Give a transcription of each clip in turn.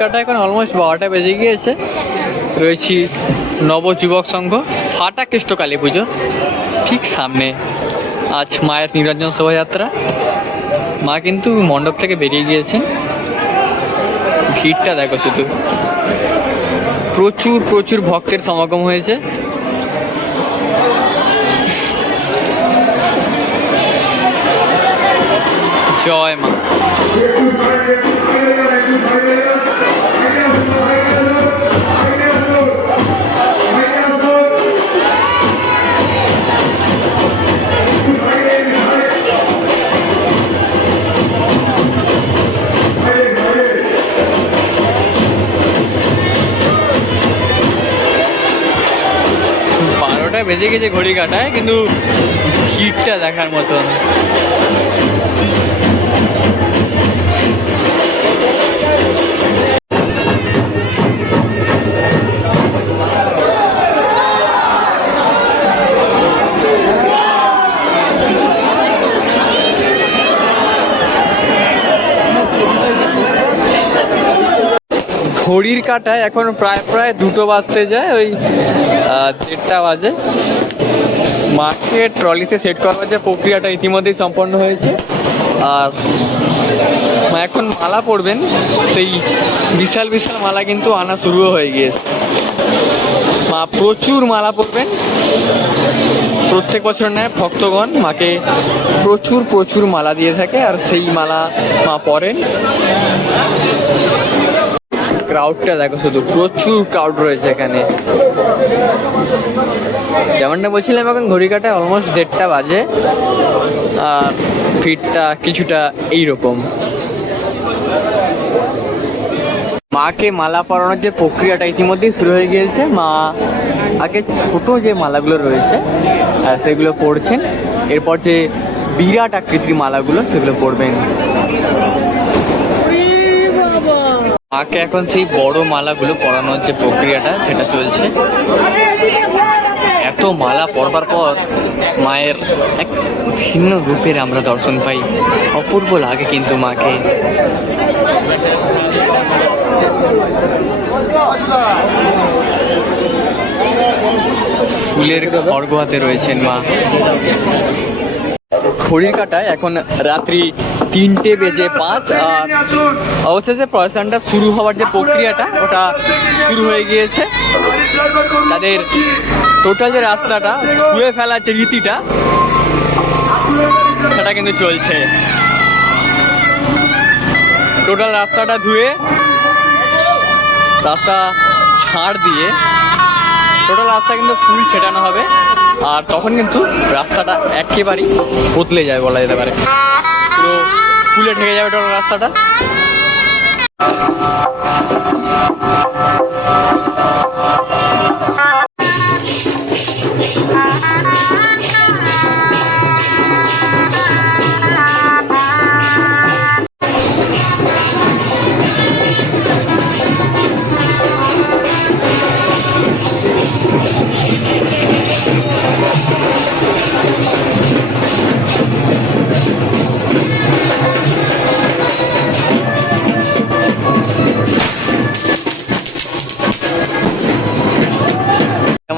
কাটা এখন অলমোস্ট বারোটা বেজে গিয়েছে। রয়েছি নবযুবক সংঘ, ফাটা কেষ্ট কালী পুজো, ঠিক সামনে। আজ মায়ের নিরঞ্জন শোভাযাত্রা। মা কিন্তু মণ্ডপ থেকে বেরিয়ে গিয়েছেন। ভিড়টা দেখো শুধু। প্রচুর প্রচুর ভক্তের সমাগম হয়েছে। জয় মা। বেজে গেছে ঘড়ি কাটায় কিন্তু শীতটা দেখার মতন। ঘড়ির কাটায় এখন প্রায় প্রায় দুটো বাজতে যায়, ওই দেড়টা বাজে। মাকে ট্রলিতে সেট করার যে প্রক্রিয়াটা ইতিমধ্যেই সম্পন্ন হয়েছে। আর এখন মালা পরবেন, সেই বিশাল বিশাল মালা কিন্তু আনা শুরু হয়ে গিয়েছে। মা, প্রচুর মালা পরবেন। প্রত্যেক বছর নেয় ভক্তগণ মাকে প্রচুর প্রচুর মালা দিয়ে থাকে, আর সেই মালা মা পরেন। ক্রাউডটা দেখো শুধু, প্রচুর ক্রাউড রয়েছে এখানে। যেমনটা বলছিলাম এখন ঘড়ি কাটায় অলমোস্ট দেড়টা বাজে, আর ভিড়টা কিছুটা এইরকম। মাকে মালা পরানোর যে প্রক্রিয়াটা ইতিমধ্যেই শুরু হয়ে গিয়েছে। মা, আগে ছোট যে মালাগুলো রয়েছে সেগুলো পড়ছেন এরপর যে বিরাট আকৃতির মালাগুলো, সেগুলো পরবেন। মাকে এখন সেই বড় মালাগুলো পরানোর যে প্রক্রিয়াটা, সেটা চলছে। এত মালা পরবার পর মায়ের এক ভিন্ন রূপের আমরা দর্শন পাই। অপূর্ব লাগে কিন্তু মাকে। ফুলের খড়গ হাতে রয়েছেন মা। ঘড়ির কাটায় এখন রাত্রি তিনটে বেজে পাঁচ, আর অবশেষে প্রসেশনটা শুরু হওয়ার যে প্রক্রিয়াটা, ওটা শুরু হয়ে গিয়েছে। তাদের টোটাল যে রাস্তাটা, ধুয়ে ফেলার যে রীতিটা, সেটা কিন্তু চলছে। টোটাল রাস্তাটা ধুয়ে, রাস্তা ছাড় দিয়ে টোটাল রাস্তা কিন্তু ফুল ছেটানো হবে। আর তখন কিন্তু রাস্তাটা একেবারেই বদলে যায় বলা যেতে পারে। পুরো ফুলে ঢেকে যাবে টোটাল রাস্তাটা।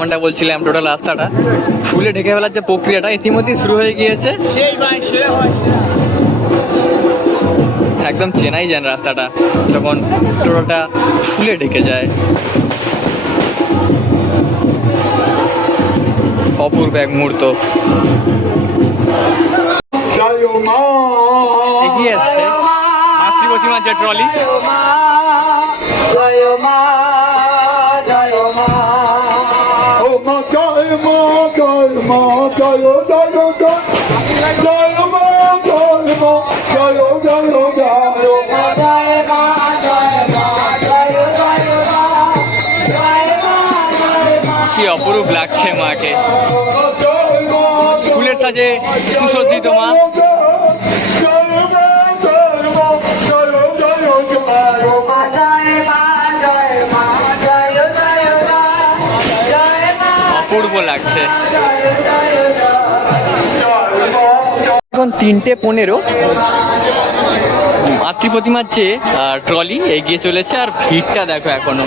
যেমনটা বলছিলাম টোটাল রাস্তাটা ফুলে ঢেকে ফেলার যে প্রক্রিয়াটা ইতিমধ্যেই শুরু হয়ে গিয়েছে। একদম চেনাই যান রাস্তাটা যখন টোটালটা ফুলে ঢেকে যায়। অপূর্ব এক মুহূর্ত। এগিয়ে আসছে মাতৃপ্রতিমার যে ট্রলি লাগছে মাকে। ফুলের সাজে সুসজ্জিত মা। লাগছে। এখন তিনটে পনেরো। মাতৃ প্রতিমার যে ট্রলি এগিয়ে চলেছে আর ভিড়টা দেখো এখনও।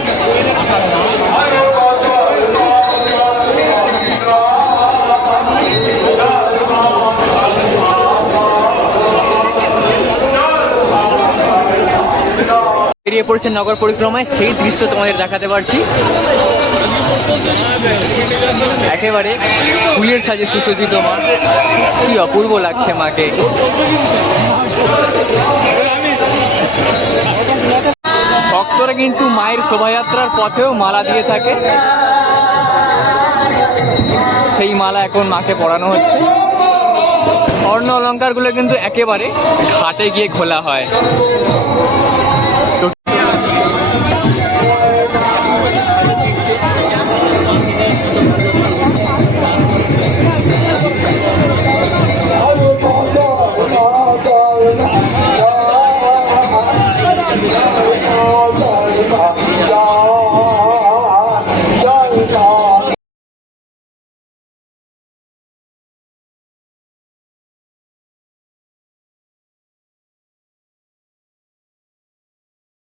পড়ছে নগর পরিক্রমায়, সেই দৃশ্য তোমাদের দেখাতে পারছি। একেবারে ফুলের সাজে সুসজ্জিত মা। কি অপূর্ব লাগছে মাকে। ভক্তরা কিন্তু মায়ের শোভাযাত্রার পথেও মালা দিয়ে থাকে। সেই মালা এখন মাকে পরানো হচ্ছে। স্বর্ণ অলঙ্কারগুলো কিন্তু একেবারে ঘাটে গিয়ে খোলা হয়। Thank you.